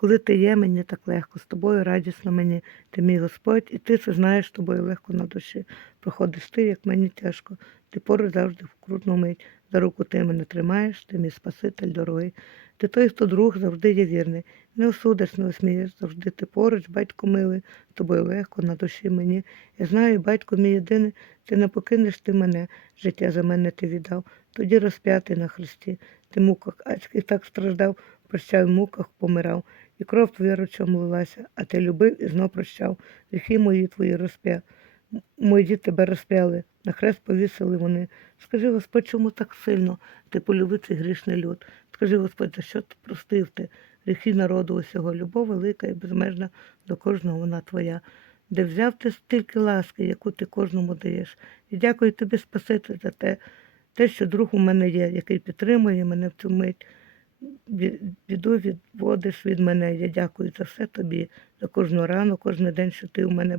Коли ти є, мені так легко, з тобою радісно мені, ти мій Господь, і ти це знаєш, тобою легко на душі. Проходиш ти, як мені тяжко. Ти поруч завжди в крутну мить. За руку ти мене тримаєш, ти мій Спаситель дорогий. Ти той, хто друг завжди є вірний. Не осудиш, не осмієш, завжди ти поруч, батько милий, тобою легко на душі мені. Я знаю, батько мій єдиний, ти не покинеш ти мене, життя за мене ти віддав. Тоді розп'ятий на хресті, ти муках адських так страждав, прощай в муках помирав, і кров твоя ручом лилася, а ти любив і знов прощав, гріхи мої твої розп'яв. Мої діти тебе розп'яли, на хрест повісили вони. Скажи, Господь, чому так сильно ти полюбив цей грішний люд? Скажи, Господь, за що ти простив ти гріхи народу усього? Любов велика і безмежна до кожного вона твоя. Де взяв ти стільки ласки, яку ти кожному даєш. І дякую тобі, Спаситель, за те, те, що друг у мене є, який підтримує мене в цю мить. Біду відводиш від мене. Я дякую за все тобі, за кожну рану, кожен день, що ти у мене